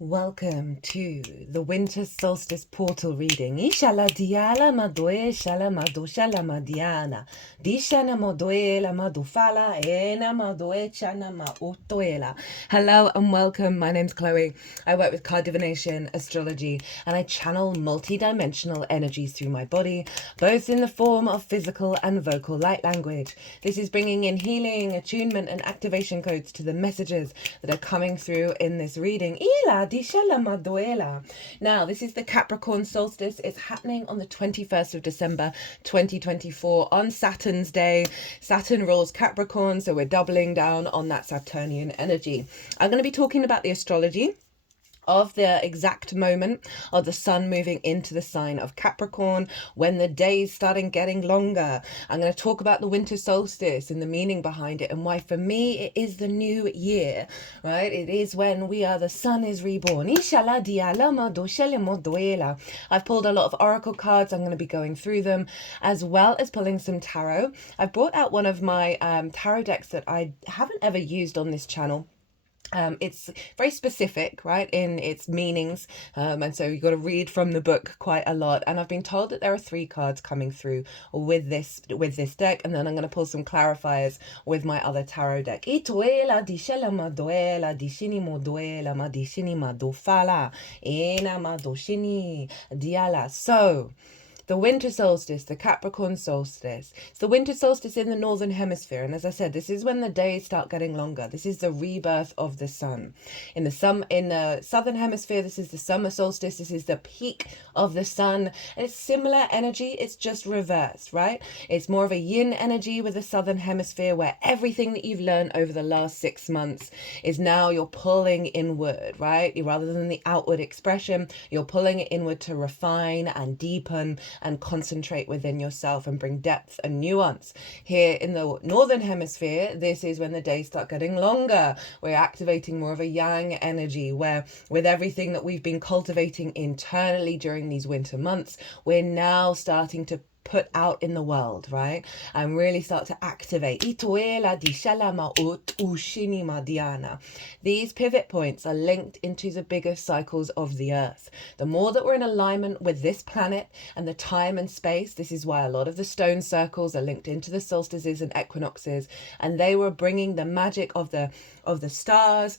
Welcome to the winter solstice portal reading. Ishala diala madoe shala mado shala madiana. Dishana madoela madufala ena madoe chana maotoela. Hello and welcome. My name's Chloe. I work with card divination, astrology, and I channel multi-dimensional energies through my body, both in the form of physical and vocal light language. This is bringing in healing, attunement, and activation codes to the messages that are coming through in this reading. Now, this is the Capricorn solstice. It's happening on the 21st of December 2024 on Saturn's day. Saturn rules Capricorn, so we're doubling down on that Saturnian energy. I'm going to be talking about the astrology of the exact moment of the sun moving into the sign of Capricorn, when the days starting getting longer. I'm going to talk about the winter solstice and the meaning behind it, and why for me it is the new year, right? It is when the sun is reborn. I've pulled a lot of oracle cards. I'm going to be going through them, as well as pulling some tarot. I've brought out one of my tarot decks that I haven't ever used on this channel. It's very specific, right, in its meanings, and so you've got to read from the book quite a lot. And I've been told that there are 3 cards coming through with this deck, and then I'm going to pull some clarifiers with my other tarot deck. So the winter solstice, the Capricorn solstice. It's the winter solstice in the northern hemisphere, and as I said, this is when the days start getting longer. This is the rebirth of the sun. In the southern hemisphere, this is the summer solstice. This is the peak of the sun. And it's similar energy. It's just reversed, right? It's more of a yin energy with the southern hemisphere, where everything that you've learned over the last 6 months is now you're pulling inward, right? Rather than the outward expression, you're pulling it inward to refine and deepen and concentrate within yourself and bring depth and nuance. Here in the northern hemisphere, this is when the days start getting longer. We're activating more of a yang energy, where with everything that we've been cultivating internally during these winter months, we're now starting to put out in the world, right? And really start to activate. These pivot points are linked into the bigger cycles of the earth. The more that we're in alignment with this planet and the time and space, this is why a lot of the stone circles are linked into the solstices and equinoxes, and they were bringing the magic of the stars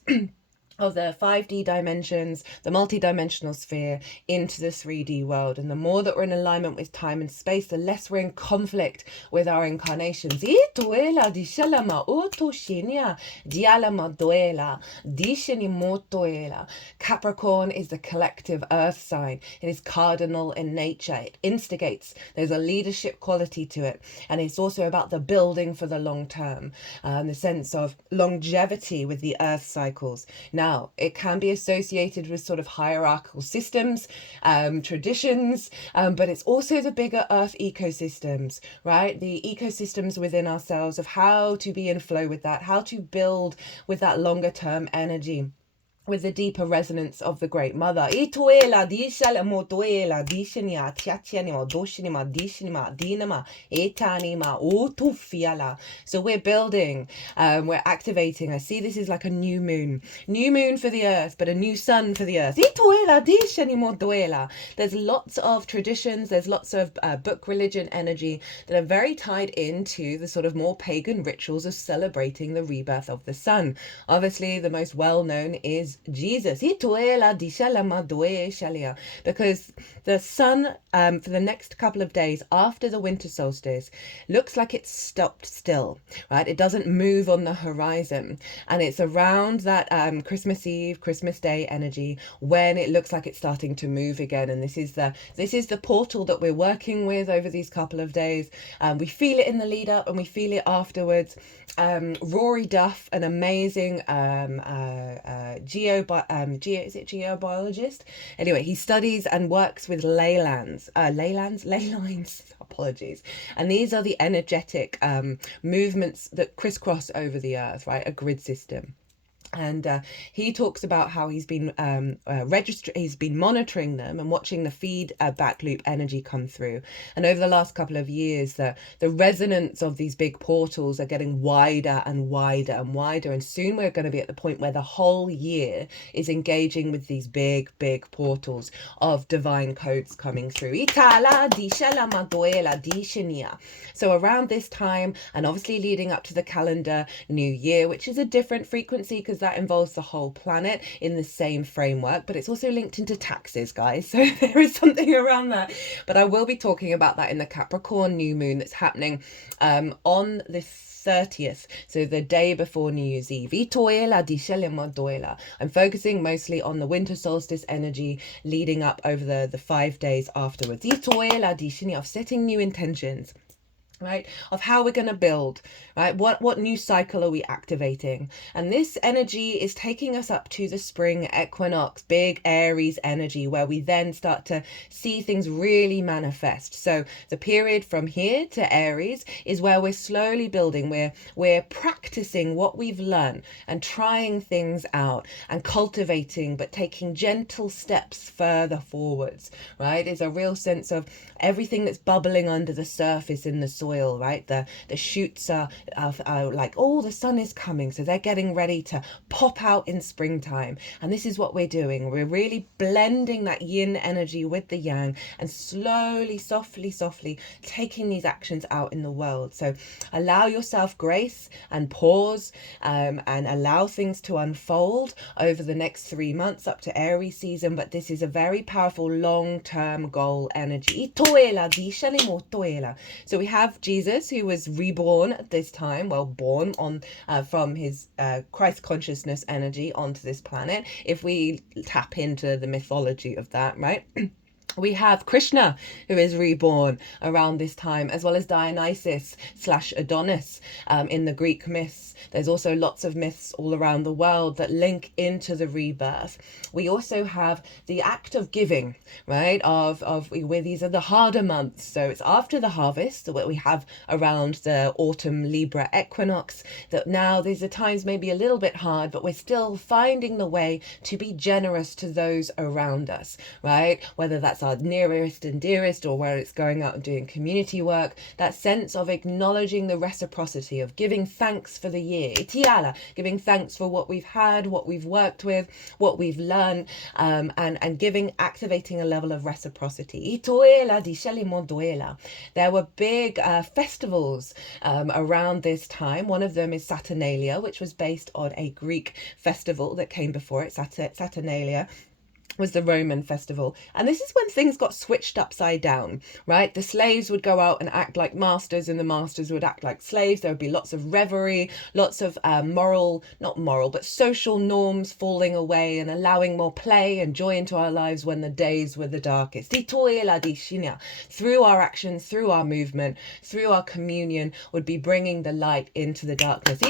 of the 5D dimensions, the multi-dimensional sphere, into the 3D world. And the more that we're in alignment with time and space, the less we're in conflict with our incarnations. Capricorn is the collective earth sign. It is cardinal in nature. It instigates. There's a leadership quality to it. And it's also about the building for the long term, the sense of longevity with the earth cycles. Now, it can be associated with sort of hierarchical systems, traditions, but it's also the bigger earth ecosystems, right? The ecosystems within ourselves, of how to be in flow with that, how to build with that longer term energy, with the deeper resonance of the Great Mother. So we're building, we're activating. I see this is like a new moon for the earth, but a new sun for the earth. There's lots of traditions, there's lots of book religion energy that are very tied into the sort of more pagan rituals of celebrating the rebirth of the sun. Obviously, the most well-known is Jesus, because the sun, for the next couple of days after the winter solstice, looks like it's stopped still, right? It doesn't move on the horizon, and it's around that Christmas Eve, Christmas Day energy when it looks like it's starting to move again. And this is the portal that we're working with over these couple of days. We feel it in the lead up and we feel it afterwards. Rory Duff, an amazing geobiologist. Anyway, he studies and works with ley lines, apologies. And these are the energetic movements that crisscross over the earth, right? A grid system. And he talks about how he's been he's been monitoring them and watching the feedback loop energy come through. And over the last couple of years, the resonance of these big portals are getting wider and wider and wider. And soon we're going to be at the point where the whole year is engaging with these big, big portals of divine codes coming through. So around this time, and obviously leading up to the calendar new year, which is a different frequency because that involves the whole planet in the same framework, but it's also linked into taxes, guys. So there is something around that. But I will be talking about that in the Capricorn new moon that's happening on the 30th, so the day before New Year's Eve. I'm focusing mostly on the winter solstice energy leading up over the 5 days afterwards. Of setting new intentions, right, of how we're going to build, right, what new cycle are we activating. And this energy is taking us up to the spring equinox, big Aries energy, where we then start to see things really manifest. So the period from here to Aries is where we're slowly building, we're practicing what we've learned and trying things out and cultivating, but taking gentle steps further forwards, right? Is a real sense of everything that's bubbling under the surface in the soil, right? The shoots are like, oh, the sun is coming, so they're getting ready to pop out in springtime. And this is what we're doing. We're really blending that yin energy with the yang and slowly, softly taking these actions out in the world. So allow yourself grace and pause, and allow things to unfold over the next 3 months up to Aries season. But this is a very powerful long-term goal energy. So we have Jesus, who was reborn at this time, well, born on from his Christ consciousness energy onto this planet, if we tap into the mythology of that, right? We have Krishna, who is reborn around this time, as well as Dionysus / Adonis in the Greek myths. There's also lots of myths all around the world that link into the rebirth. We also have the act of giving, right? Where these are the harder months. So it's after the harvest, what we have around the autumn Libra equinox, that now these are times maybe a little bit hard, but we're still finding the way to be generous to those around us, right? Whether that's our nearest and dearest, or where it's going out and doing community work, that sense of acknowledging the reciprocity, of giving thanks for the year, giving thanks for what we've had, what we've worked with, what we've learned, and activating a level of reciprocity. There were big festivals around this time. One of them is Saturnalia, which was based on a Greek festival that came before it. Saturnalia was the Roman festival. And this is when things got switched upside down, right? The slaves would go out and act like masters, and the masters would act like slaves. There would be lots of revelry, lots of social norms falling away and allowing more play and joy into our lives when the days were the darkest. Through our actions, through our movement, through our communion, would be bringing the light into the darkness. But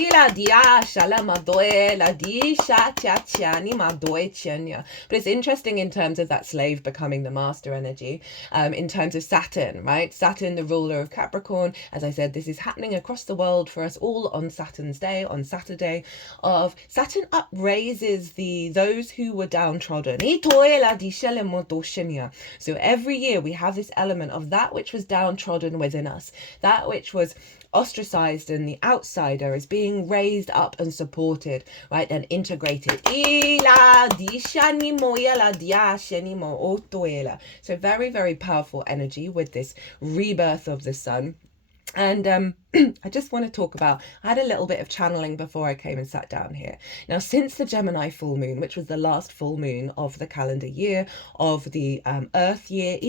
it's interesting in terms of that slave becoming the master energy, in terms of Saturn, right? Saturn, the ruler of Capricorn. As I said, this is happening across the world for us all on Saturn's day, on Saturday. Of Saturn upraises those who were downtrodden. So every year we have this element of that which was downtrodden within us, that which was ostracized, and the outsider is being raised up and supported, right, and integrated. So very, very powerful energy with this rebirth of the sun. And I just want to talk about, I had a little bit of channeling before I came and sat down here. Now, since the Gemini full moon, which was the last full moon of the calendar year, of the Earth year,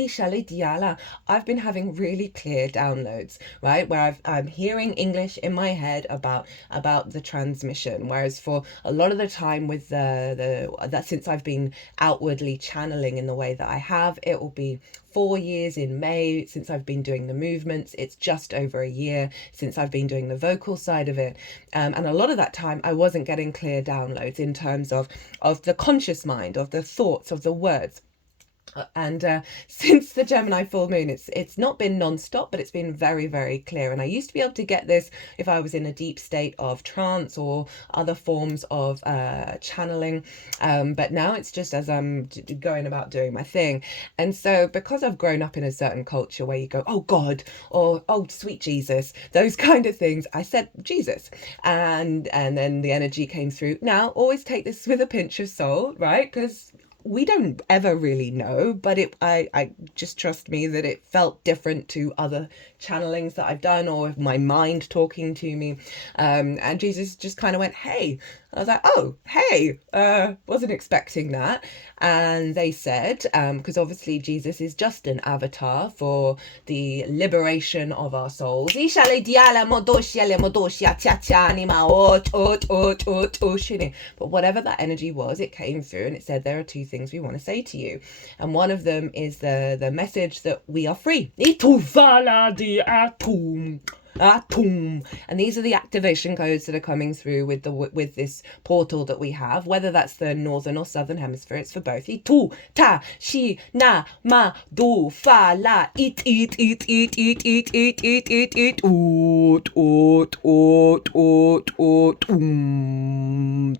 I've been having really clear downloads, right? Where I'm hearing English in my head about the transmission. Whereas for a lot of the time with that since I've been outwardly channeling in the way that I have, it will be 4 years in May since I've been doing the movements. It's just over a year since I've been doing the vocal side of it. And a lot of that time I wasn't getting clear downloads in terms of the conscious mind, of the thoughts, of the words. And since the Gemini full moon, it's not been non-stop, but it's been very, very clear. And I used to be able to get this if I was in a deep state of trance or other forms of channeling, but now it's just as I'm going about doing my thing. And so because I've grown up in a certain culture where you go, oh God, or oh sweet Jesus, those kind of things, I said Jesus, and then the energy came through. Now always take this with a pinch of salt, right? Because we don't ever really know, but I just trust me that it felt different to other channelings that I've done, or my mind talking to me. And Jesus just kind of went, hey. I was like, oh, hey, wasn't expecting that. And they said, because obviously Jesus is just an avatar for the liberation of our souls. But whatever that energy was, it came through and it said, there are two things we want to say to you. And one of them is the message that we are free. Atum. And these are the activation codes that are coming through with this portal that we have, whether that's the northern or southern hemisphere. It's for both. Itu ta shi na ma do fa la it oot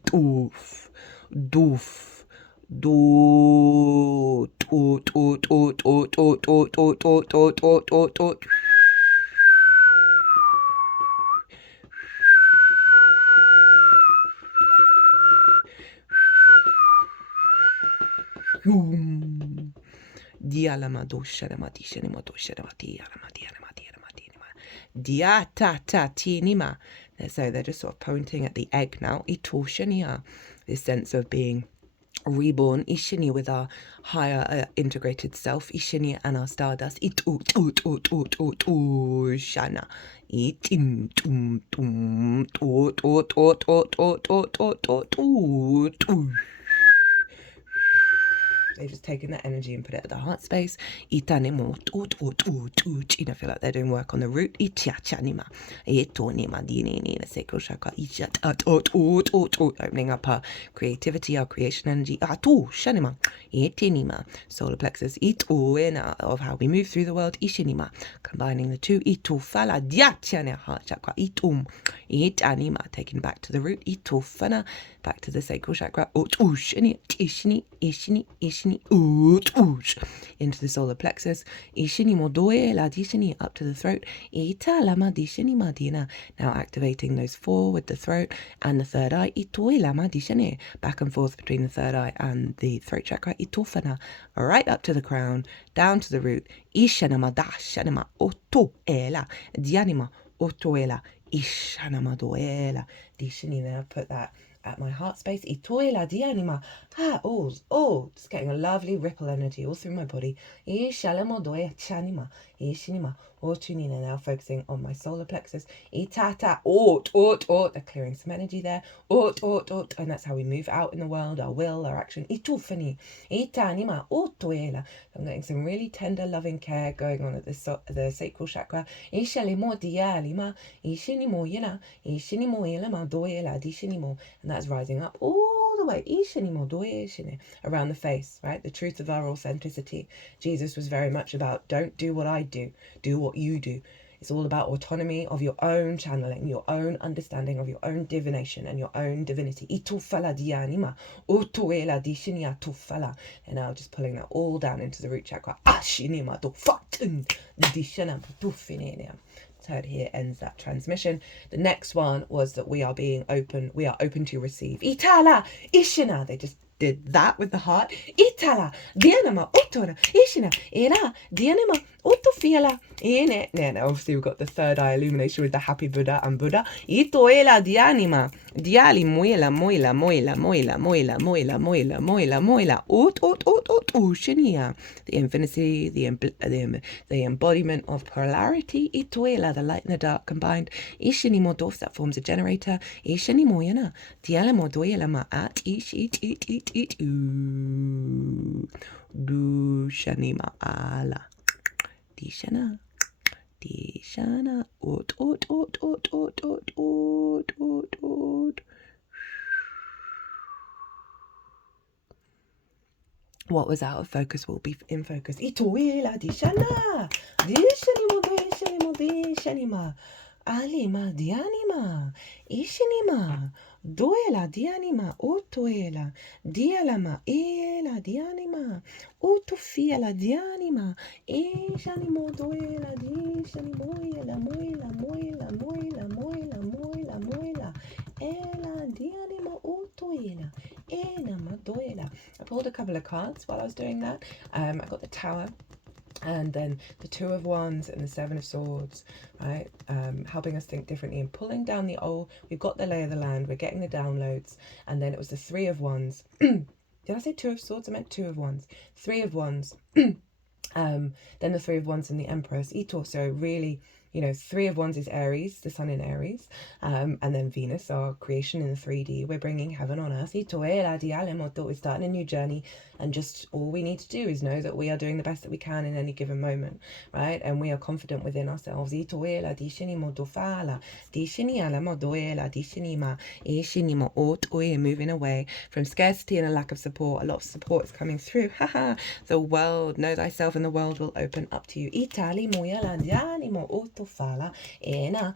doof doof. So they're just sort of pointing at the egg now. This sense of being reborn, Ishini, with our higher integrated self, Ishini, and our stardust. Shana. They've just taken that energy and put it at the heart space. You know, feel like they're doing work on the root. The sacral chakra. Opening up our creativity, our creation energy. Solar plexus. Of how we move through the world. Combining the two. Heart chakra. Taken back to the root. Back to the sacral chakra. Into the solar plexus, up to the throat, now activating those four with the throat and the third eye, back and forth between the third eye and the throat chakra, right up to the crown, down to the root, now put that at my heart space. Just getting a lovely ripple energy all through my body. Now focusing on my solar plexus. They're clearing some energy there. And that's how we move out in the world, our will, our action. I'm getting some really tender, loving care going on at the sacral chakra. And that's rising up all the way around the face, right? The truth of our authenticity. Jesus was very much about, don't do what I do what you do. It's all about autonomy of your own channeling, your own understanding of your own divination and your own divinity. And now just pulling that all down into the root chakra. Third here ends that transmission. The next one was that we are open to receive. Itala, Ishina. They just did that with the heart. Itala, Dianama, Otora, Ishina, Era, Dianama, Otofila, in it. And obviously we've got the third eye illumination with the happy Buddha and Buddha. Itoela Dianima, Diali Moila, Shinia. The infinity, the embodiment of polarity. Itoela, the light and the dark combined. Ishini Modorf, that forms a generator. Ishini Moyana, Diala Modoela Maat, Du Shanima Ala. Dishana. what was out of focus will be in focus. Itoela dishana. Dishanimo dishanimo dishanima. Alima dianima. Ishinima. Doela dianima. Otoela. Dialama. Ela dianima. Otofiela dianima. Ishanimo doela dishanimoela. Moela moela moela moela moela moela. Ela dianima otoela. I pulled a couple of cards while I was doing that. I got the Tower and then the Two of Wands and the Seven of Swords, right? Helping us think differently and pulling down the old. We've got the lay of the land, we're getting the downloads, and then it was the Three of Wands. Did I say Two of Swords? I meant Two of Wands. Three of Wands. Then the Three of Wands and the Empress. Ito, so really, you know, Three of Wands is Aries, the sun in Aries, and then Venus, our creation in the 3D. We're bringing heaven on earth. We're starting a new journey, and just all we need to do is know that we are doing the best that we can in any given moment, right? And we are confident within ourselves. Moving away from scarcity and a lack of support. A lot of support is coming through. The world, know thyself, and the world will open up to you. Fala ena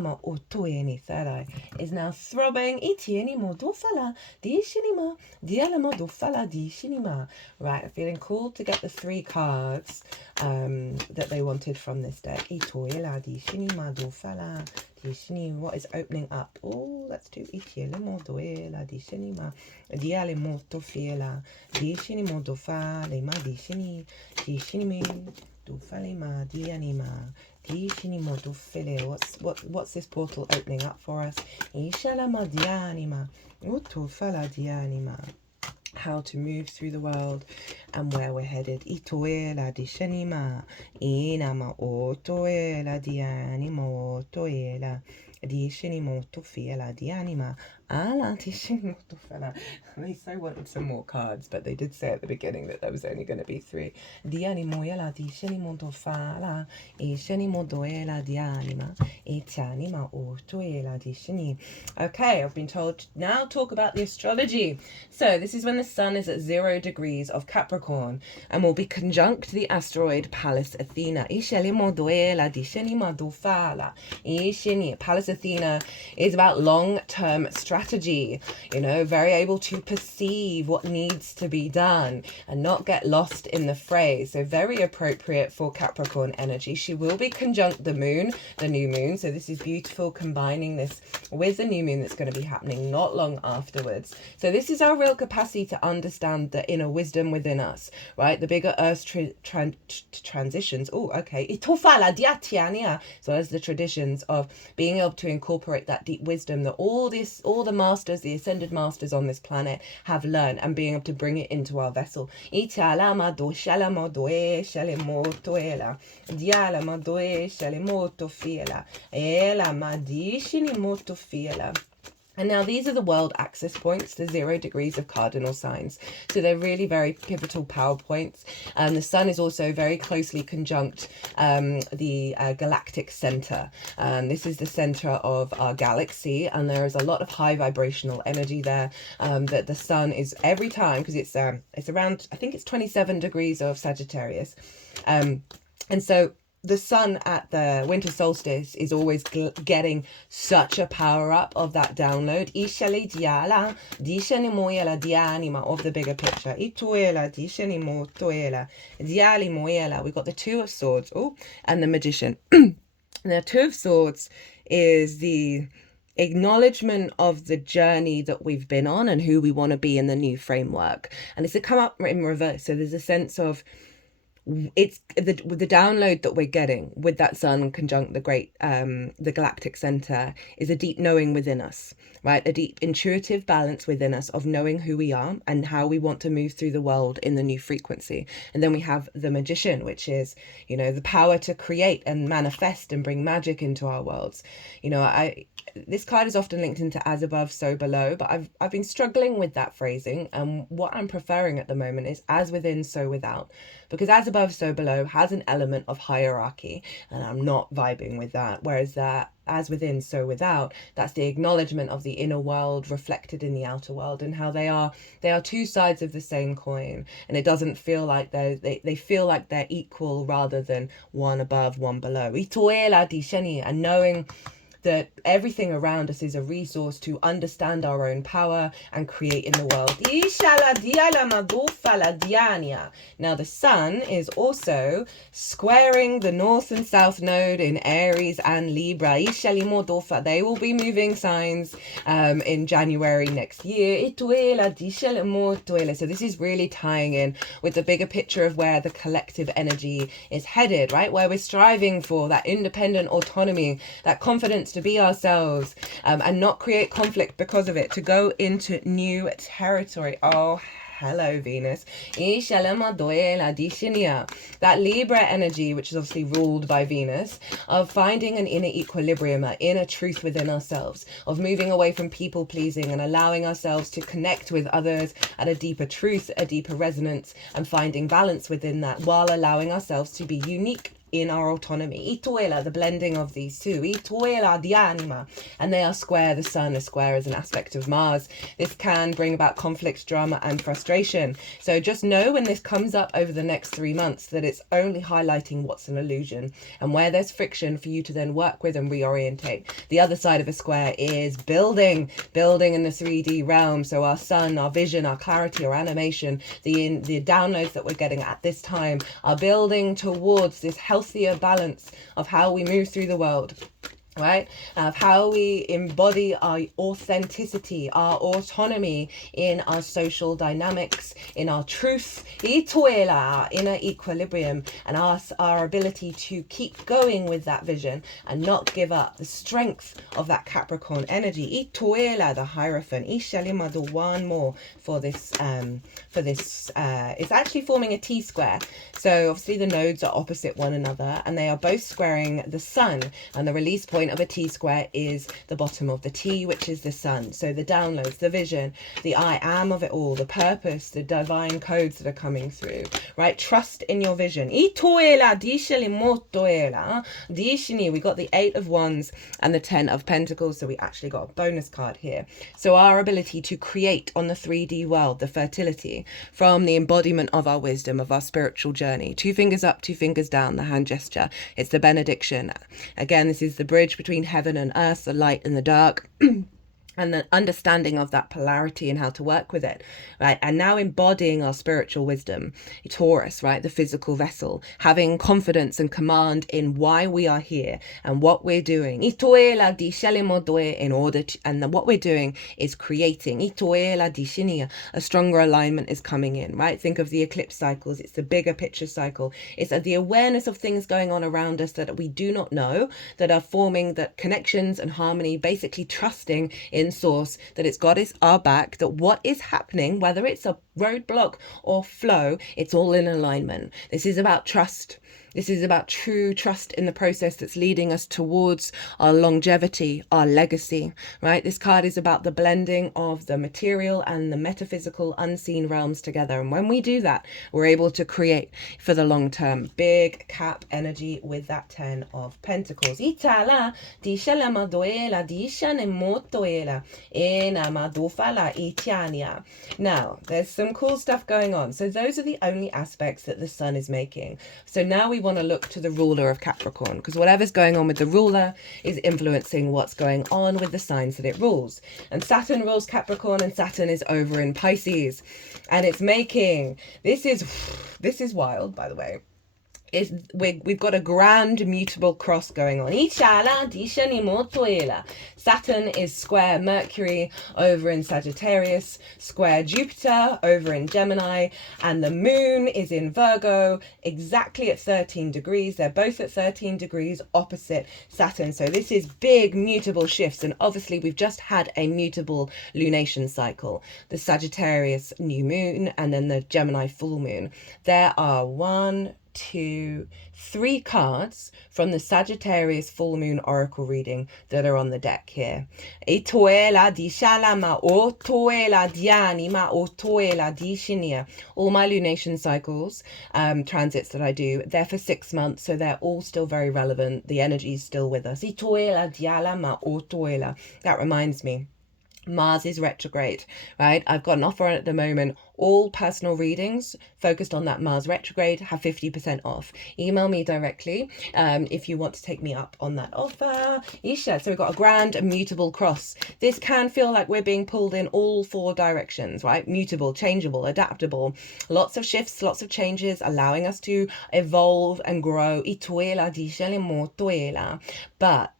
ma utueni sarai is now throbbing itieni modufala di shinima diala modufala di shinima. Right, I'm feeling called to get the 3 cards that they wanted from this deck. Itoela di shinima dufala di shini. What is opening up? Oh, let's do itiele moduela di shinima diale motofiela di shini modufale ma di shini Dufalima dianima. What's this portal opening up for us? Ishalama dianima. Utufala dianima. How to move through the world and where we're headed. Itoela dishanima. Inama otoela dianimo toela. Dishinimo tofiela dianima. Ala dishinimo tofela. They so wanted some more cards, but they did say at the beginning that there was only going to be 3. Dianimoela dishinimo tofala. Ishinimo doela dianima. Itianima otoela dishini. Okay, I've been told now talk about the astrology. So this is when the sun is at 0 degrees of Capricorn and will be conjunct the asteroid Pallas Athena. Ishelimo doela dishinima dofala. Ishini. Pallas Athena is about long-term strategy, you know, very able to perceive what needs to be done and not get lost in the fray. So very appropriate for Capricorn energy. She will be conjunct the moon, the new moon. So this is beautiful, combining this with the new moon that's going to be happening not long afterwards. So this is our real capacity to understand the inner wisdom within us, right? The bigger earth transitions. Oh, okay. So as the traditions of being able to incorporate that deep wisdom that all the masters, the ascended masters on this planet have learned, and being able to bring it into our vessel. And now these are the world access points, the 0 degrees of cardinal signs. So they're really very pivotal power points. The sun is also very closely conjunct the galactic center. This is the center of our galaxy, and there is a lot of high vibrational energy there that the sun is every time, because it's around, I think it's 27 degrees of Sagittarius. And so the sun at the winter solstice is always getting such a power up of that download. Ishali diala, dishani moela dianima of the bigger picture. Ituela, dishani motoela, diali moela. We've got the Two of Swords, and the Magician. The Two of Swords is the acknowledgement of the journey that we've been on and who we want to be in the new framework. And it's a come up in reverse. So there's a sense of, it's the download that we're getting with that sun conjunct the galactic center is a deep knowing within us, right? A deep intuitive balance within us of knowing who we are and how we want to move through the world in the new frequency. And then we have the Magician, which is, you know, the power to create and manifest and bring magic into our worlds. You know, this card is often linked into as above, so below, but I've been struggling with that phrasing, and what I'm preferring at the moment is as within, so without, because as above, so below has an element of hierarchy, and I'm not vibing with that. Whereas that as within, so without. That's the acknowledgement of the inner world reflected in the outer world, and how they are two sides of the same coin. And it doesn't feel like they feel like they're equal rather than one above, one below. And knowing that everything around us is a resource to understand our own power and create in the world. Now the sun is also squaring the north and south node in Aries and Libra. They will be moving signs in January next year. So this is really tying in with the bigger picture of where the collective energy is headed, right? Where we're striving for that independent autonomy, that confidence to be ourselves, and not create conflict because of it, to go into new territory. Oh, hello Venus. That Libra energy, which is obviously ruled by Venus, of finding an inner equilibrium, an inner truth within ourselves, of moving away from people pleasing and allowing ourselves to connect with others at a deeper truth, a deeper resonance, and finding balance within that, while allowing ourselves to be unique in our autonomy. The blending of these two. Di anima. And they are square. The sun is square as an aspect of Mars. This can bring about conflict, drama, and frustration. So just know when this comes up over the next 3 months that it's only highlighting what's an illusion, and where there's friction for you to then work with and reorientate. The other side of a square is building in the 3D realm. So our sun, our vision, our clarity, our animation, the downloads that we're getting at this time are building towards this healthier balance of how we move through the world, right? Of how we embody our authenticity, our autonomy in our social dynamics, in our truth, our inner equilibrium, and our ability to keep going with that vision and not give up. The strength of that Capricorn energy, the Hierophant, one more for this. It's actually forming a T square. So obviously the nodes are opposite one another, and they are both squaring the sun, and the release point of a T square is the bottom of the T, which is the sun. So the downloads, the vision, the I am of it all, the purpose, the divine codes that are coming through, right? Trust in your vision. We got the 8 of Wands and the 10 of Pentacles, so we actually got a bonus card here. So our ability to create on the 3D world, the fertility from the embodiment of our wisdom, of our spiritual journey. 2 fingers up, 2 fingers down, the hand gesture. It's the benediction. Again, this is the bridge between heaven and earth, the light and the dark. And the understanding of that polarity and how to work with it, right? And now embodying our spiritual wisdom, Taurus, right? The physical vessel, having confidence and command in why we are here and what we're doing. In order to, and what we're doing is creating. A stronger alignment is coming in, right? Think of the eclipse cycles. It's the bigger picture cycle. It's the awareness of things going on around us that we do not know, that are forming that connections and harmony, basically trusting in source, that it's got our back, that what is happening, whether it's a roadblock or flow, it's all in alignment. This is about trust. This is about true trust in the process that's leading us towards our longevity, our legacy, right? This card is about the blending of the material and the metaphysical unseen realms together. And when we do that, we're able to create for the long term. Big Cap energy with that 10 of Pentacles. Now, there's some cool stuff going on. So those are the only aspects that the sun is making. So now we want to look to the ruler of Capricorn, because whatever's going on with the ruler is influencing what's going on with the signs that it rules. And Saturn rules Capricorn, and Saturn is over in Pisces, and it's making, this is wild, by the way. We've got a grand mutable cross going on. Saturn is square Mercury over in Sagittarius, square Jupiter over in Gemini, and the moon is in Virgo, exactly at 13 degrees. They're both at 13 degrees opposite Saturn. So this is big mutable shifts, and obviously we've just had a mutable lunation cycle, the Sagittarius new moon and then the Gemini full moon. There are 1, to 3 cards from the Sagittarius full moon oracle reading that are on the deck here. Itoela di shalama otoela dianima otoela di shinia. All my lunation cycles, transits that I do, they're for 6 months, so they're all still very relevant. The energy is still with us. Itoela dialama otoela. That reminds me, Mars is retrograde, right? I've got an offer on at the moment. All personal readings focused on that Mars retrograde have 50% off. Email me directly if you want to take me up on that offer. Isha, so we've got a grand immutable cross. This can feel like we're being pulled in all 4 directions, right? Mutable, changeable, adaptable. Lots of shifts, lots of changes, allowing us to evolve and grow. But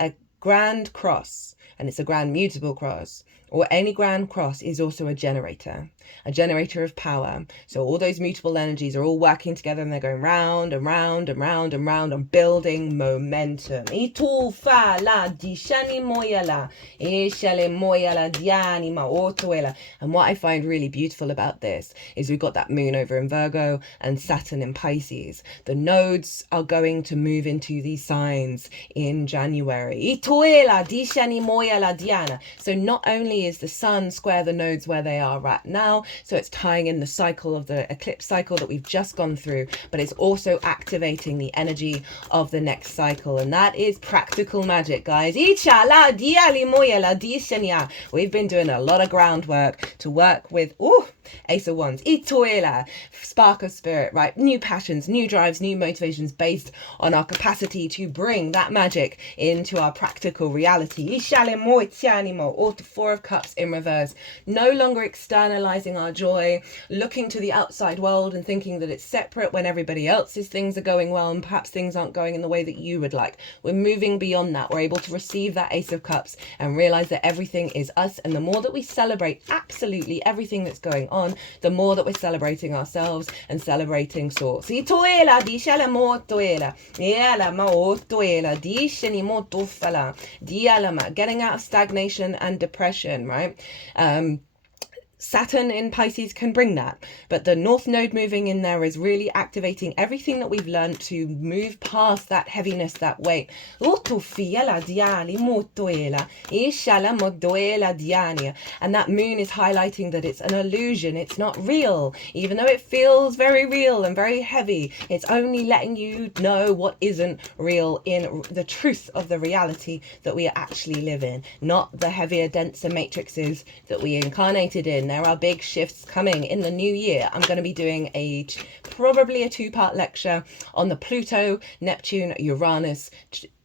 a grand cross, and it's a grand mutable cross, or any grand cross, is also a generator of power. So all those mutable energies are all working together, and they're going round and round and round and round and building momentum. And what I find really beautiful about this is we've got that moon over in Virgo and Saturn in Pisces. The nodes are going to move into these signs in January. So not only is the sun square the nodes where they are right now, so it's tying in the cycle of the eclipse cycle that we've just gone through, but it's also activating the energy of the next cycle, and that is practical magic, guys. We've been doing a lot of groundwork to work with Ace of Wands, spark of spirit, right? New passions, new drives, new motivations based on our capacity to bring that magic into our practical reality. Or the 4 of Cups in reverse. No longer externalizing our joy, looking to the outside world and thinking that it's separate when everybody else's things are going well and perhaps things aren't going in the way that you would like. We're moving beyond that. We're able to receive that Ace of Cups and realize that everything is us. And the more that we celebrate absolutely everything that's going on, the more that we're celebrating ourselves and celebrating source. Getting out of stagnation and depression, right? Saturn in Pisces can bring that, but the North Node moving in there is really activating everything that we've learned to move past that heaviness, that weight. And that moon is highlighting that it's an illusion, it's not real. Even though it feels very real and very heavy, it's only letting you know what isn't real in the truth of the reality that we actually live in, not the heavier, denser matrices that we incarnated in. There are big shifts coming in the new year. I'm going to be doing probably a 2-part lecture on the Pluto, Neptune, Uranus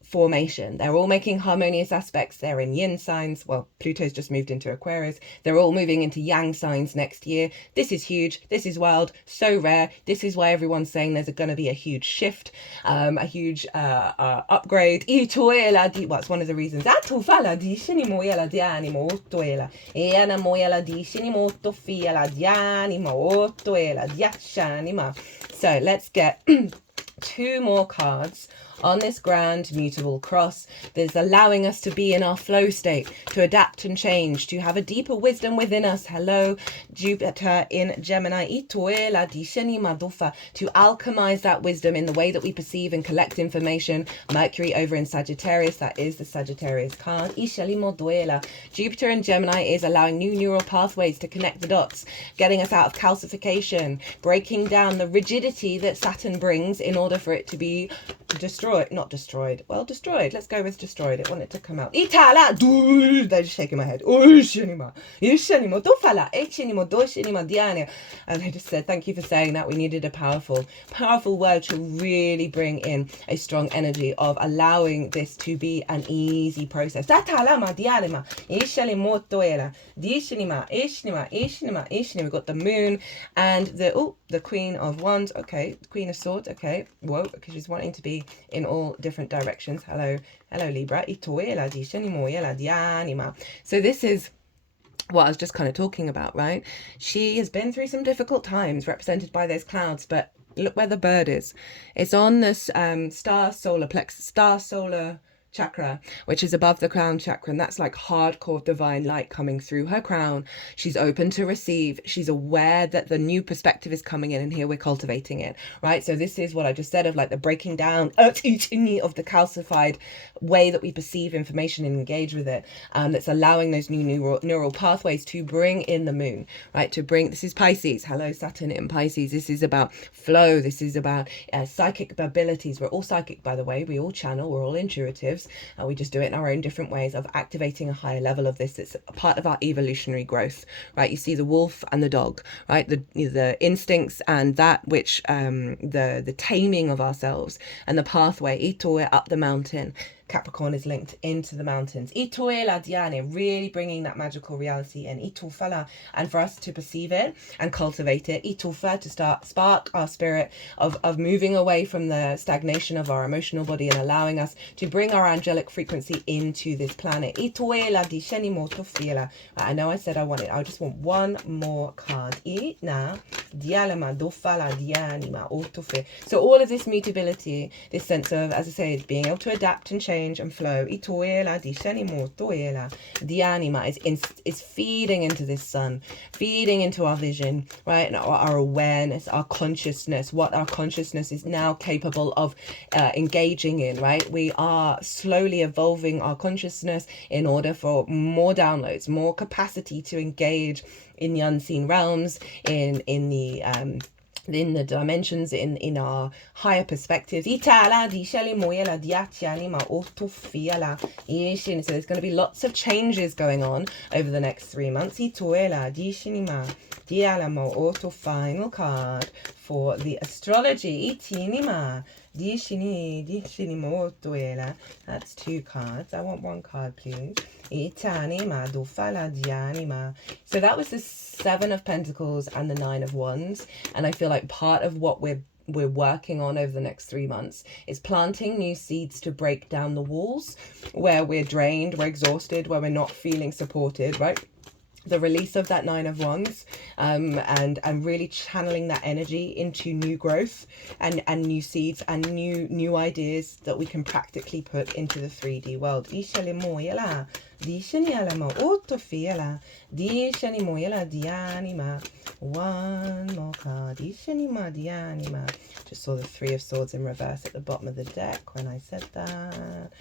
formation. They're all making harmonious aspects. They're in yin signs. Well, Pluto's just moved into Aquarius. They're all moving into yang signs next year. This is huge. This is wild. So rare. This is why everyone's saying there's going to be a huge shift, a huge upgrade. Well, it's one of the reasons. So let's get 2 more cards on this grand mutable cross. There's allowing us to be in our flow state, to adapt and change, to have a deeper wisdom within us. Hello, Jupiter in Gemini. To alchemize that wisdom in the way that we perceive and collect information. Mercury over in Sagittarius, that is the Sagittarius card. Jupiter in Gemini is allowing new neural pathways to connect the dots, getting us out of calcification, breaking down the rigidity that Saturn brings in order for it to be destroyed. Destroyed. Let's go with destroyed. I want it to come out. They're just shaking my head. And I just said, thank you for saying that. We needed a powerful word to really bring in a strong energy of allowing this to be an easy process. We've got the moon and the Queen of Wands. Okay, Queen of Swords. Okay, whoa, because she's wanting to be in all different directions. Hello Libra. So this is what I was just kind of talking about, right? She has been through some difficult times, represented by those clouds, but look where the bird is. It's on this star solar chakra, which is above the crown chakra, and that's like hardcore divine light coming through her crown. She's open to receive. She's aware that the new perspective is coming in, and here we're cultivating it, right? So this is what I just said of like the breaking down of the calcified way that we perceive information and engage with it, that's allowing those new neural pathways to bring in the moon, right? To bring, this is Pisces, hello Saturn in Pisces. This is about flow. This is about psychic abilities. We're all psychic, by the way. We all channel. We're all intuitives. We just do it in our own different ways of activating a higher level of this. It's a part of our evolutionary growth, right? You see the wolf and the dog, right? The instincts and that which the taming of ourselves and the pathway ito up the mountain. Capricorn is linked into the mountains. Itoe la diane, really bringing that magical reality in. Itofala, and for us to perceive it and cultivate it. Itofa, to start spark our spirit of moving away from the stagnation of our emotional body and allowing us to bring our angelic frequency into this planet. Itoe la disheni motofiela. I know I said I just want one more card. Ina dialama dofala dianima otofe. So all of this mutability, this sense of, as I say, being able to adapt and change and flow. Itoela di shenimo toela. The anima is feeding into this sun, feeding into our vision, right? And our awareness, our consciousness, what our consciousness is now capable of engaging in, right? We are slowly evolving our consciousness in order for more downloads, more capacity to engage in the unseen realms, in the dimensions, in our higher perspectives. So there's going to be lots of changes going on over the next 3 months. Final card for the astrology. That's 2 cards. I want 1 card, please. So that was the 7 of Pentacles and the 9 of Wands, and I feel like part of what we're working on over the next 3 months is planting new seeds to break down the walls where we're drained, we're exhausted, where we're not feeling supported, right? The release of that 9 of Wands, and really channeling that energy into new growth and new seeds and new ideas that we can practically put into the 3D world. One more card. Just saw the 3 of Swords in reverse at the bottom of the deck when I said that.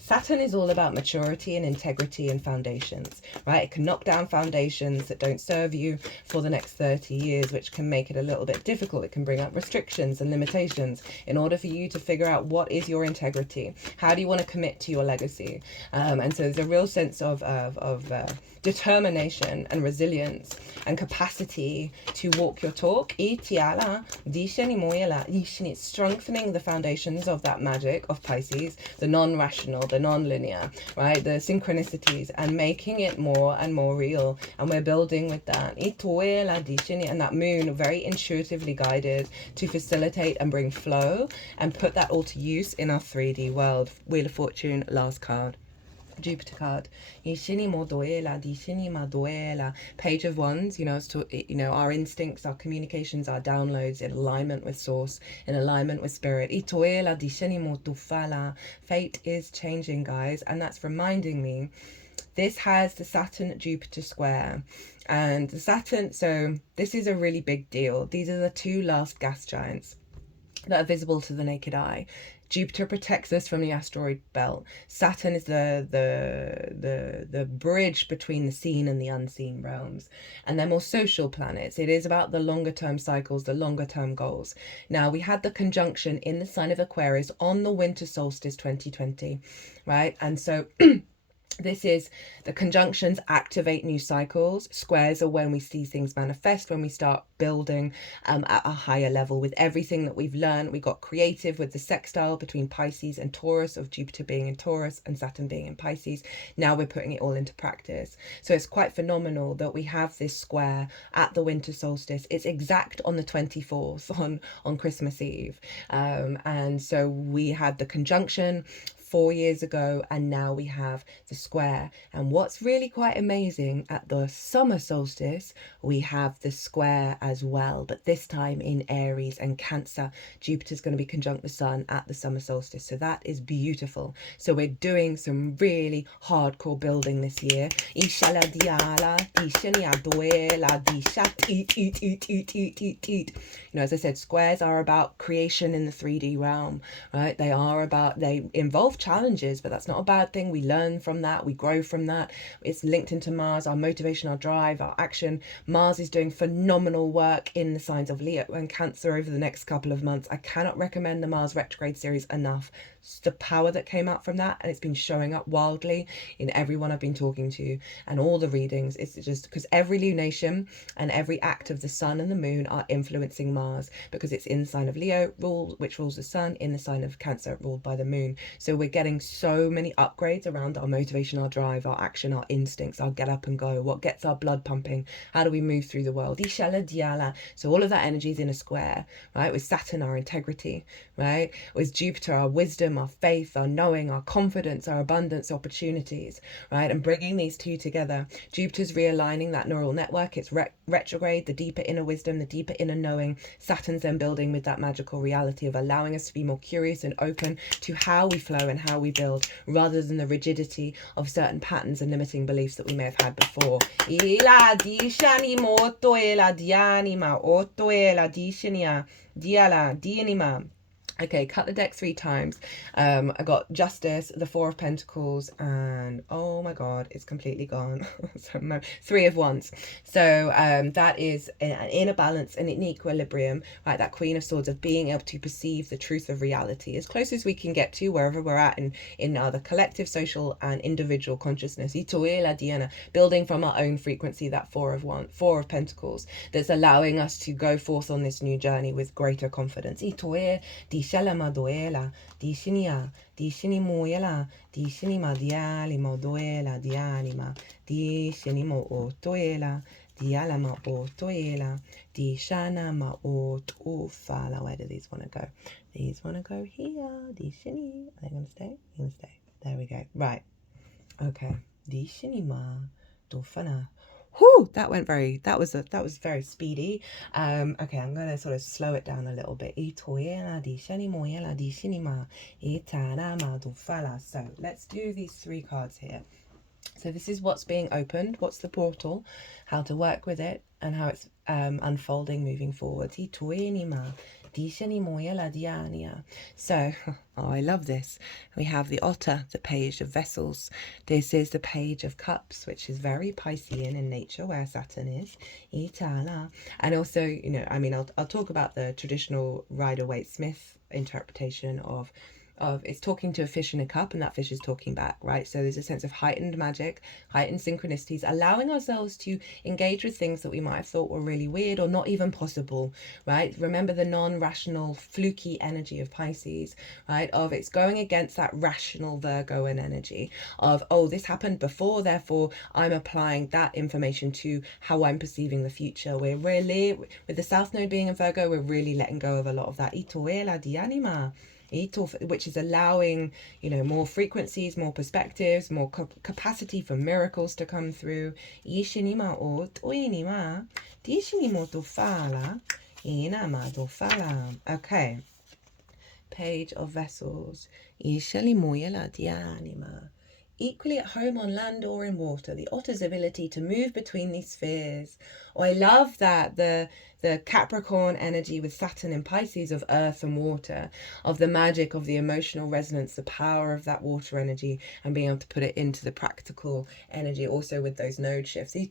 Saturn is all about maturity and integrity and foundations, right? It can knock down foundations that don't serve you for the next 30 years, which can make it a little bit difficult. It can bring up restrictions and limitations in order for you to figure out what is your integrity. How do you want to commit to your legacy? And so there's a real sense of determination and resilience and capacity to walk your talk. It's strengthening the foundations of that magic of Pisces, the non-rational, the non-linear, right? The synchronicities, and making it more and more real. And we're building with that. And that moon, very intuitively guided to facilitate and bring flow and put that all to use in our 3D world. Wheel of Fortune, last card. Jupiter card. Page of Wands, our instincts, our communications, our downloads in alignment with source, in alignment with spirit. Fate is changing, guys, and that's reminding me this has the Saturn-Jupiter square. And the Saturn, so this is a really big deal. These are the 2 last gas giants that are visible to the naked eye. Jupiter protects us from the asteroid belt. Saturn is the bridge between the seen and the unseen realms. And they're more social planets. It is about the longer term cycles, the longer term goals. Now, we had the conjunction in the sign of Aquarius on the winter solstice 2020, right? And so this is the conjunctions activate new cycles. Squares are when we see things manifest, when we start building at a higher level with everything that we've learned. We got creative with the sextile between Pisces and Taurus, of Jupiter being in Taurus and Saturn being in Pisces. Now we're putting it all into practice. So it's quite phenomenal that we have this square at the winter solstice. It's exact on the 24th on Christmas Eve. And so we had the conjunction 4 years ago, and now we have the square. And what's really quite amazing, at the summer solstice we have the square as well, but this time in Aries and Cancer. Jupiter's going to be conjunct the sun at the summer solstice, so that is beautiful. So we're doing some really hardcore building this year. As I said, squares are about creation in the 3D realm, right? They involve challenges, but that's not a bad thing. We learn from that, we grow from that. It's linked into Mars, our motivation, our drive, our action. Mars is doing phenomenal work in the signs of Leo and Cancer over the next couple of months. I cannot recommend the Mars retrograde series enough. It's the power that came out from that, and it's been showing up wildly in everyone I've been talking to and all the readings. It's just because every lunation and every act of the sun and the moon are influencing Mars, because it's in the sign of Leo, which rules the sun, in the sign of Cancer, ruled by the moon. So we're getting so many upgrades around our motivation, our drive, our action, our instincts, our get up and go, what gets our blood pumping, how do we move through the world. So all of that energy is in a square, right? With Saturn, our integrity, right? With Jupiter, our wisdom, our faith, our knowing, our confidence, our abundance, opportunities, right? And bringing these two together. Jupiter's realigning that neural network. It's retrograde, the deeper inner wisdom, the deeper inner knowing. Saturn's then building with that magical reality of allowing us to be more curious and open to how we flow and how we build, rather than the rigidity of certain patterns and limiting beliefs that we may have had before. Okay, cut the deck 3 times. I got Justice, the 4 of Pentacles, and oh my god, it's completely gone. 3 of Wands. So that is an inner balance and an equilibrium, right? That Queen of Swords, of being able to perceive the truth of reality as close as we can get to wherever we're at in the collective, social, and individual consciousness. Building from our own frequency, that 4 of Pentacles, that's allowing us to go forth on this new journey with greater confidence. Shala madoela, di shinia, di shini moela, di shini madiali modoela, di anima, di shini mo otoela, di alama otoela, di shana ma otofala. Where do these want to go? These want to go here. Di shini. Are they going to stay? They're going to stay. There we go. Right. Okay. Di shini ma dofana. Whew, that was very speedy. Okay, I'm gonna sort of slow it down a little bit. So let's do these 3 cards here. So this is what's being opened, what's the portal, how to work with it, and how it's unfolding moving forward. So, I love this. We have the Otter, the Page of Vessels. This is the Page of Cups, which is very Piscean in nature, where Saturn is. And also, I'll talk about the traditional Rider-Waite-Smith interpretation of it's talking to a fish in a cup, and that fish is talking back, right? So there's a sense of heightened magic, heightened synchronicities, allowing ourselves to engage with things that we might have thought were really weird or not even possible, right? Remember the non-rational, fluky energy of Pisces, right? Of it's going against that rational Virgoan energy of, oh, this happened before, therefore I'm applying that information to how I'm perceiving the future. We're really, with the South Node being in Virgo, we're really letting go of a lot of that. Itoela di anima. Which is allowing, more frequencies, more perspectives, more capacity for miracles to come through. Okay. Page of Vessels. Equally at home on land or in water, the otter's ability to move between these spheres. Oh, I love that, the Capricorn energy with Saturn and Pisces of earth and water, of the magic of the emotional resonance, the power of that water energy, and being able to put it into the practical energy, also with those node shifts. The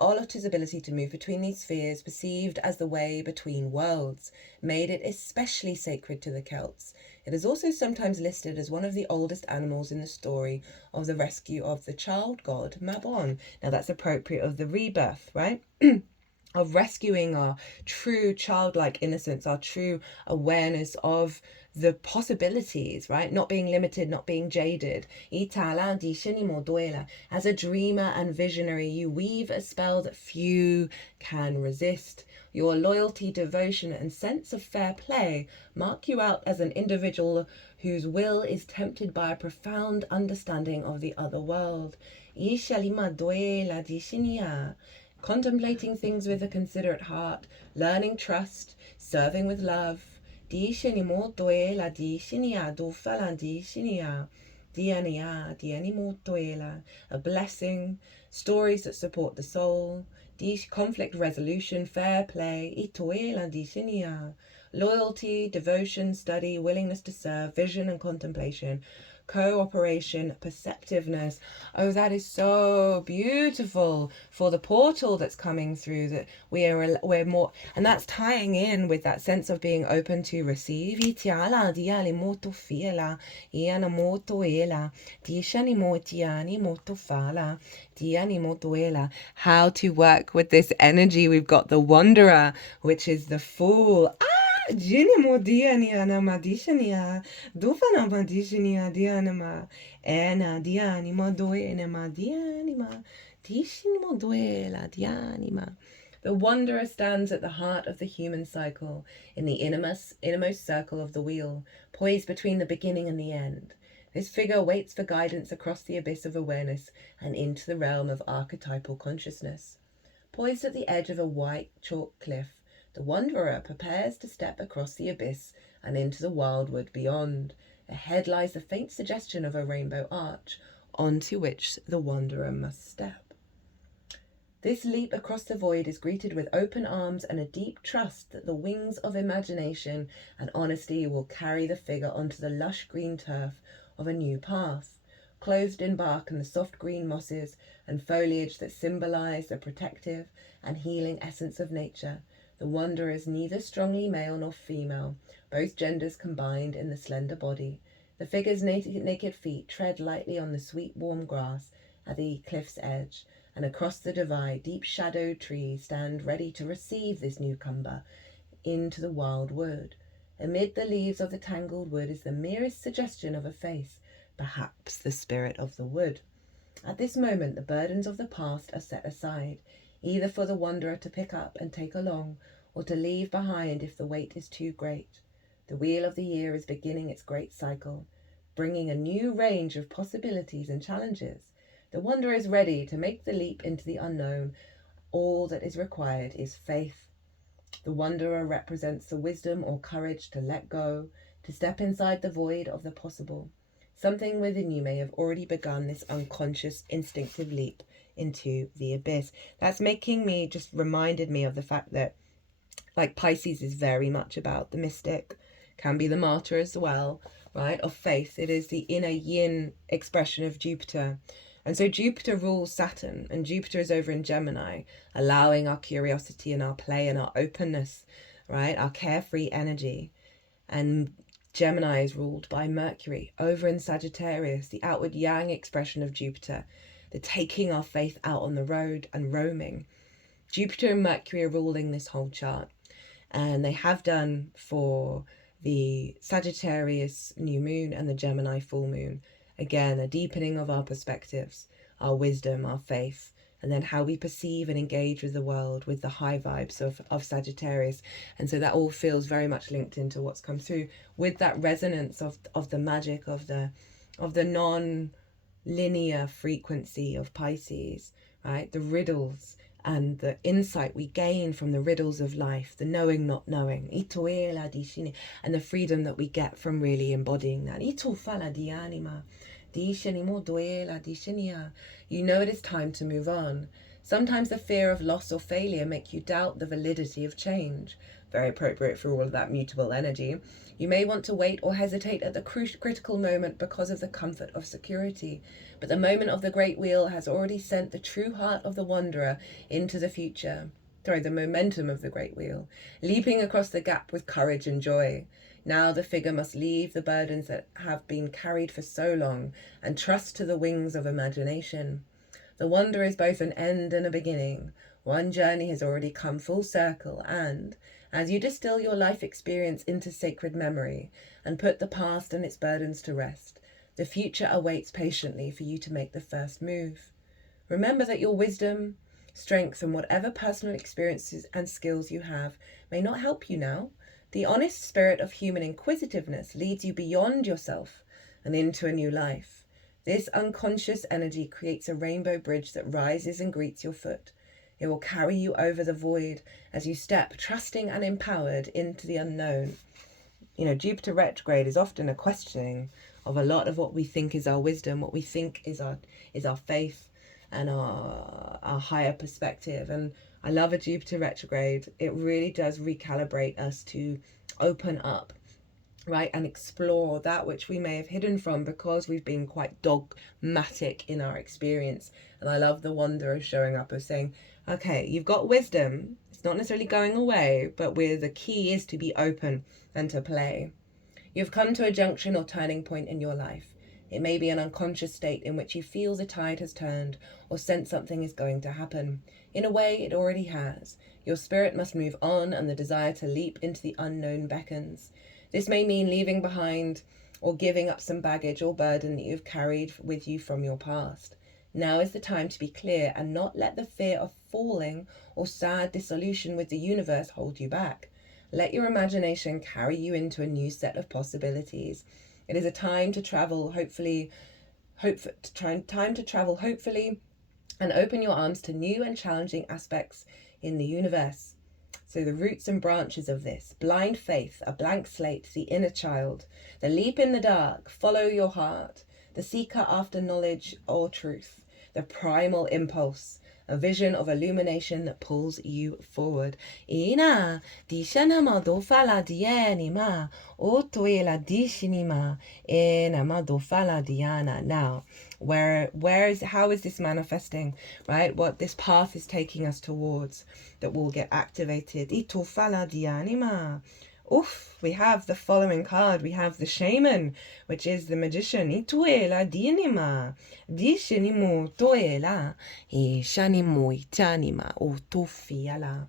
otter's ability to move between these spheres, perceived as the way between worlds, made it especially sacred to the Celts. It is also sometimes listed as one of the oldest animals in the story of the rescue of the child god Mabon. Now that's appropriate of the rebirth, right? Of rescuing our true childlike innocence, our true awareness of the possibilities, right? Not being limited, not being jaded. As a dreamer and visionary, you weave a spell that few can resist. Your loyalty, devotion, and sense of fair play mark you out as an individual whose will is tempted by a profound understanding of the other world. Contemplating things with a considerate heart, learning trust, serving with love. A blessing, stories that support the soul, conflict resolution, fair play, loyalty, devotion, study, willingness to serve, vision and contemplation, cooperation, perceptiveness. Oh, that is so beautiful for the portal that's coming through, that we're more, and that's tying in with that sense of being open to receive. How to work with this energy. We've got the Wanderer, which is the Fool. Jinimo diania madishania, dufana madishania dianima, ena dianima doenema dianima, dishinimo duela dianima. The Wanderer stands at the heart of the human cycle, in the innermost circle of the wheel, poised between the beginning and the end. This figure waits for guidance across the abyss of awareness and into the realm of archetypal consciousness. Poised at the edge of a white chalk cliff, the Wanderer prepares to step across the abyss and into the Wildwood beyond. Ahead lies the faint suggestion of a rainbow arch, onto which the Wanderer must step. This leap across the void is greeted with open arms and a deep trust that the wings of imagination and honesty will carry the figure onto the lush green turf of a new path, clothed in bark and the soft green mosses and foliage that symbolize the protective and healing essence of nature. The Wanderer is neither strongly male nor female, both genders combined in the slender body. The figure's naked feet tread lightly on the sweet warm grass at the cliff's edge, and across the divide deep shadowed trees stand ready to receive this newcomer into the wild wood. Amid the leaves of the tangled wood is the merest suggestion of a face, perhaps the spirit of the wood. At this moment the burdens of the past are set aside, either for the Wanderer to pick up and take along, or to leave behind if the weight is too great. The wheel of the year is beginning its great cycle, bringing a new range of possibilities and challenges. The Wanderer is ready to make the leap into the unknown. All that is required is faith. The Wanderer represents the wisdom or courage to let go, to step inside the void of the possible. Something within you may have already begun this unconscious, instinctive leap into the abyss. That's just reminded me of the fact that, like, Pisces is very much about the mystic, can be the martyr as well, right, of faith. It is the inner yin expression of Jupiter. And so Jupiter rules Saturn, and Jupiter is over in Gemini, allowing our curiosity and our play and our openness, right, our carefree energy. And Gemini is ruled by Mercury, over in Sagittarius, the outward yang expression of Jupiter, the taking our faith out on the road and roaming. Jupiter and Mercury are ruling this whole chart, and they have done for the Sagittarius new moon and the Gemini full moon. Again, a deepening of our perspectives, our wisdom, our faith, and then how we perceive and engage with the world with the high vibes of Sagittarius. And so that all feels very much linked into what's come through with that resonance of the magic of the non-linear frequency of Pisces, right? The riddles and the insight we gain from the riddles of life, the knowing not knowing, and the freedom that we get from really embodying that. You know it is time to move on. Sometimes the fear of loss or failure make you doubt the validity of change. Very appropriate for all of that mutable energy. You may want to wait or hesitate at the critical moment because of the comfort of security. But the moment of the great wheel has already sent the true heart of the Wanderer into the future. The momentum of the great wheel, leaping across the gap with courage and joy. Now the figure must leave the burdens that have been carried for so long and trust to the wings of imagination. The Wanderer is both an end and a beginning. One journey has already come full circle, and as you distill your life experience into sacred memory and put the past and its burdens to rest, the future awaits patiently for you to make the first move. Remember that your wisdom, Strength from whatever personal experiences and skills you have may not help you now. The honest spirit of human inquisitiveness leads you beyond yourself and into a new life. This unconscious energy creates a rainbow bridge that rises and greets your foot. It will carry you over the void as you step, trusting and empowered, into the unknown. You know, Jupiter retrograde is often a questioning of a lot of what we think is our wisdom, what we think is our faith and our higher perspective. And I love a Jupiter retrograde. It really does recalibrate us to open up, right, and explore that which we may have hidden from because we've been quite dogmatic in our experience. And I love the wonder of showing up, of saying, okay, you've got wisdom. It's not necessarily going away, but the key is to be open and to play. You've come to a junction or turning point in your life. It may be an unconscious state in which you feel the tide has turned or sense something is going to happen. In a way, it already has. Your spirit must move on, and the desire to leap into the unknown beckons. This may mean leaving behind or giving up some baggage or burden that you've carried with you from your past. Now is the time to be clear and not let the fear of falling or sad dissolution with the universe hold you back. Let your imagination carry you into a new set of possibilities. It is a time to travel, hopefully, and open your arms to new and challenging aspects in the universe. So the roots and branches of this: blind faith, a blank slate, the inner child, the leap in the dark, follow your heart, the seeker after knowledge or truth, the primal impulse, a vision of illumination that pulls you forward. Ina dishanama dofala dianima, otoela dishinima, enama dofala diana. Now, how is this manifesting, right? What this path is taking us towards that will get activated. Itofala dianima. We have the following card. We have the Shaman, which is the Magician. Ituela dinima, dishinimo toela, shanimo itanima, otofiala.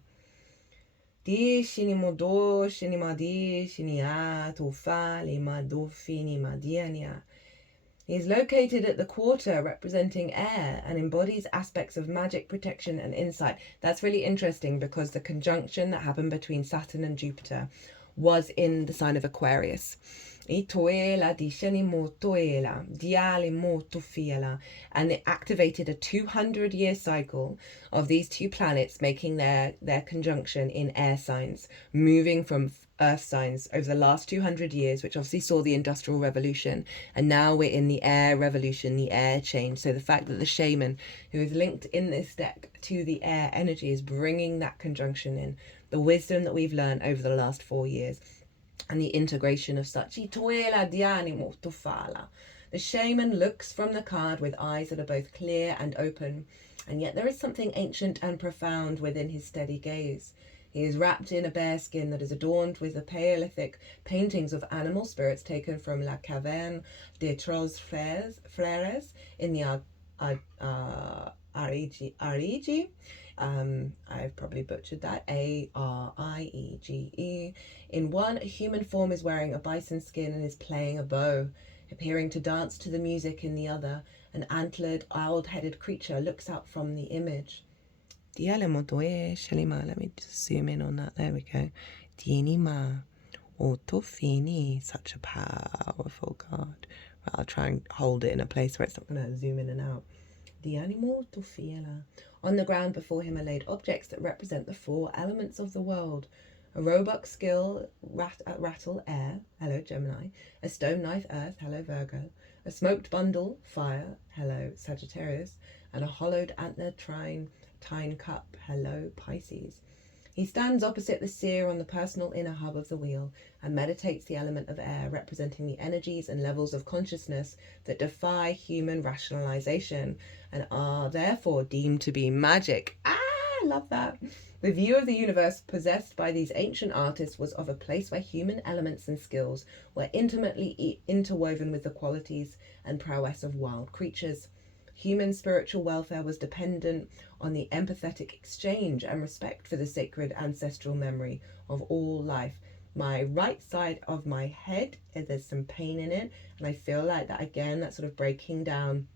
Dishinimo do, shinima di, shinia, tofa, lima dofinima diania. He is located at the quarter, representing air, and embodies aspects of magic, protection, and insight. That's really interesting because the conjunction that happened between Saturn and Jupiter was in the sign of Aquarius. And it activated a 200-year cycle of these two planets making their conjunction in air signs, moving from earth signs over the last 200 years, which obviously saw the Industrial Revolution. And now we're in the air revolution, the air change. So the fact that the Shaman, who is linked in this deck to the air energy, is bringing that conjunction in, the wisdom that we've learned over the last 4 years, and the integration of such. The Shaman looks from the card with eyes that are both clear and open, and yet there is something ancient and profound within his steady gaze. He is wrapped in a bearskin that is adorned with the Paleolithic paintings of animal spirits taken from La Caverne des Trois Frères in the Ariege. I've probably butchered that. Ariege. In one, a human form is wearing a bison skin and is playing a bow. Appearing to dance to the music in the other, an antlered, owl-headed creature looks out from the image. Let me just zoom in on that. There we go. Dinima. Otofini. Such a powerful card. Right, I'll try and hold it in a place where it's not going to zoom in and out. The animal Tofiela. On the ground before him are laid objects that represent the 4 elements of the world. A roebuck skill, rattle, air, hello Gemini. A stone knife, earth, hello Virgo. A smoked bundle, fire, hello Sagittarius. And a hollowed antler tine cup, hello Pisces. He stands opposite the seer on the personal inner hub of the wheel and meditates the element of air, representing the energies and levels of consciousness that defy human rationalization and are therefore deemed to be magic. I love that. The view of the universe possessed by these ancient artists was of a place where human elements and skills were intimately interwoven with the qualities and prowess of wild creatures. Human spiritual welfare was dependent on the empathetic exchange and respect for the sacred ancestral memory of all life. My right side of my head, there's some pain in it, and I feel like that again, that's sort of breaking down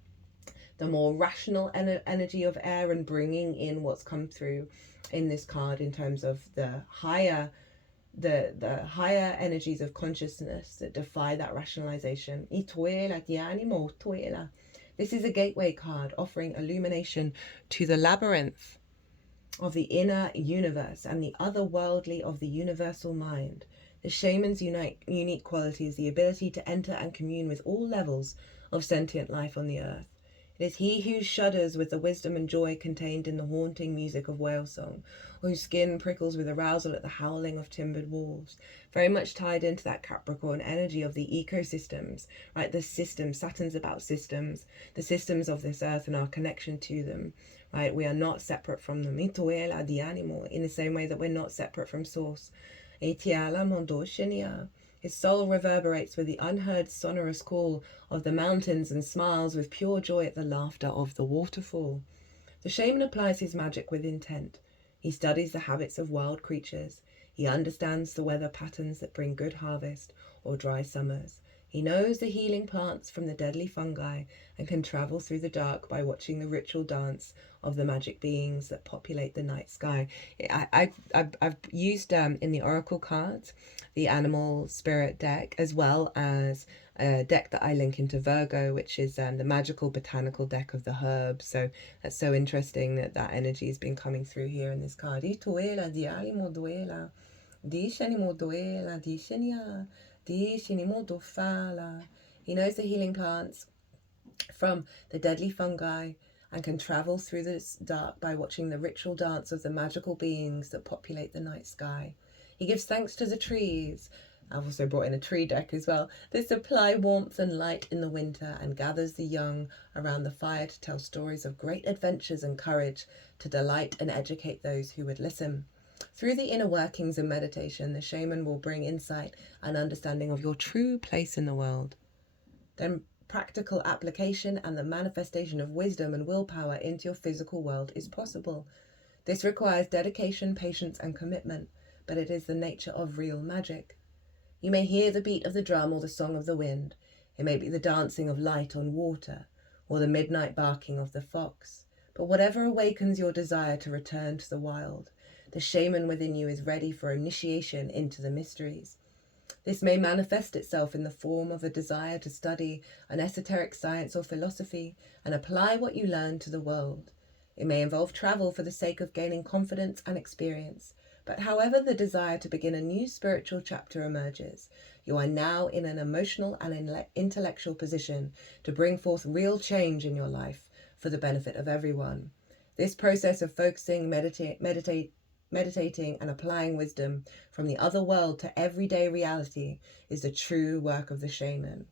the more rational energy of air, and bringing in what's come through in this card in terms of the higher energies of consciousness that defy that rationalization. This is a gateway card offering illumination to the labyrinth of the inner universe and the otherworldly of the universal mind. The shaman's unique quality is the ability to enter and commune with all levels of sentient life on the earth. It is he who shudders with the wisdom and joy contained in the haunting music of whale song, or whose skin prickles with arousal at the howling of timbered wolves. Very much tied into that Capricorn energy of the ecosystems, right? The systems, Saturn's about systems, the systems of this earth and our connection to them, right? We are not separate from them. In the same way that we're not separate from source. His soul reverberates with the unheard sonorous call of the mountains and smiles with pure joy at the laughter of the waterfall. The shaman applies his magic with intent. He studies the habits of wild creatures. He understands the weather patterns that bring good harvest or dry summers. He knows the healing plants from the deadly fungi and can travel through the dark by watching the ritual dance of the magic beings that populate the night sky. I've used in the oracle cards the animal spirit deck, as well as a deck that I link into Virgo, which is the magical botanical deck of the herbs. So that's so interesting that energy has been coming through here in this card. He knows the healing plants from the deadly fungi and can travel through the dark by watching the ritual dance of the magical beings that populate the night sky. He gives thanks to the trees. I've also brought in a tree deck as well. They supply warmth and light in the winter and gathers the young around the fire to tell stories of great adventures and courage, to delight and educate those who would listen. Through the inner workings of meditation, the shaman will bring insight and understanding of your true place in the world. Then practical application and the manifestation of wisdom and willpower into your physical world is possible. This requires dedication, patience, and commitment, but it is the nature of real magic. You may hear the beat of the drum or the song of the wind. It may be the dancing of light on water or the midnight barking of the fox. But whatever awakens your desire to return to the wild, the shaman within you is ready for initiation into the mysteries. This may manifest itself in the form of a desire to study an esoteric science or philosophy and apply what you learn to the world. It may involve travel for the sake of gaining confidence and experience. But however the desire to begin a new spiritual chapter emerges, you are now in an emotional and intellectual position to bring forth real change in your life for the benefit of everyone. This process of focusing, meditating and applying wisdom from the other world to everyday reality is the true work of the shaman.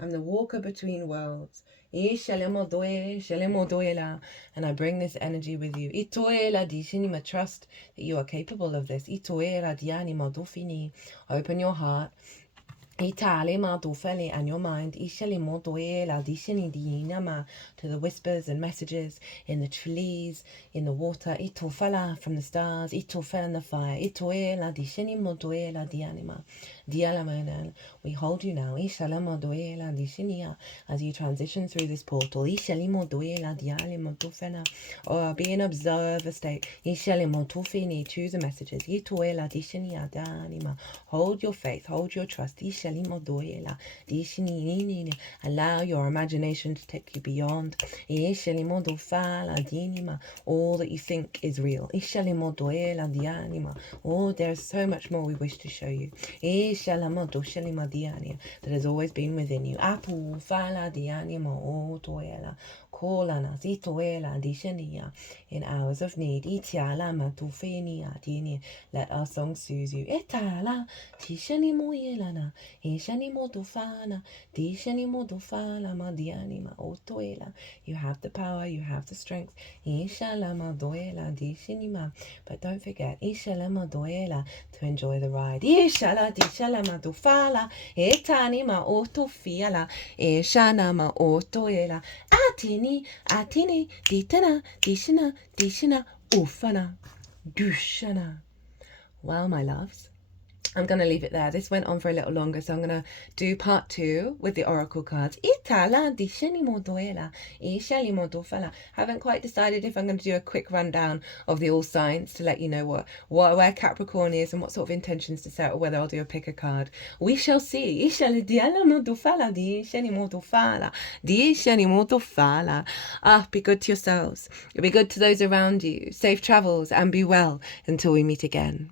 I'm the walker between worlds. And I bring this energy with you. Trust that you are capable of this. Open your heart. And your mind to the whispers and messages in the trees, in the water, from the stars, in the fire. We hold you now as you transition through this portal. Or be in observer state. Choose the messages. Hold your faith, hold your trust. Allow your imagination to take you beyond all that you think is real. Oh, there's so much more we wish to show you that has always been within you. In hours of need. Let our song soothe you. You have the power, you have the strength. But don't forget to enjoy the ride. Atini, ditana, dishina, ufana, dushana. Well, my loves, I'm going to leave it there. This went on for a little longer, so I'm going to do part 2 with the oracle cards. Haven't quite decided if I'm going to do a quick rundown of the all signs to let you know where Capricorn is and what sort of intentions to set, or whether I'll do a pick a card. We shall see. Be good to yourselves. Be good to those around you. Safe travels and be well until we meet again.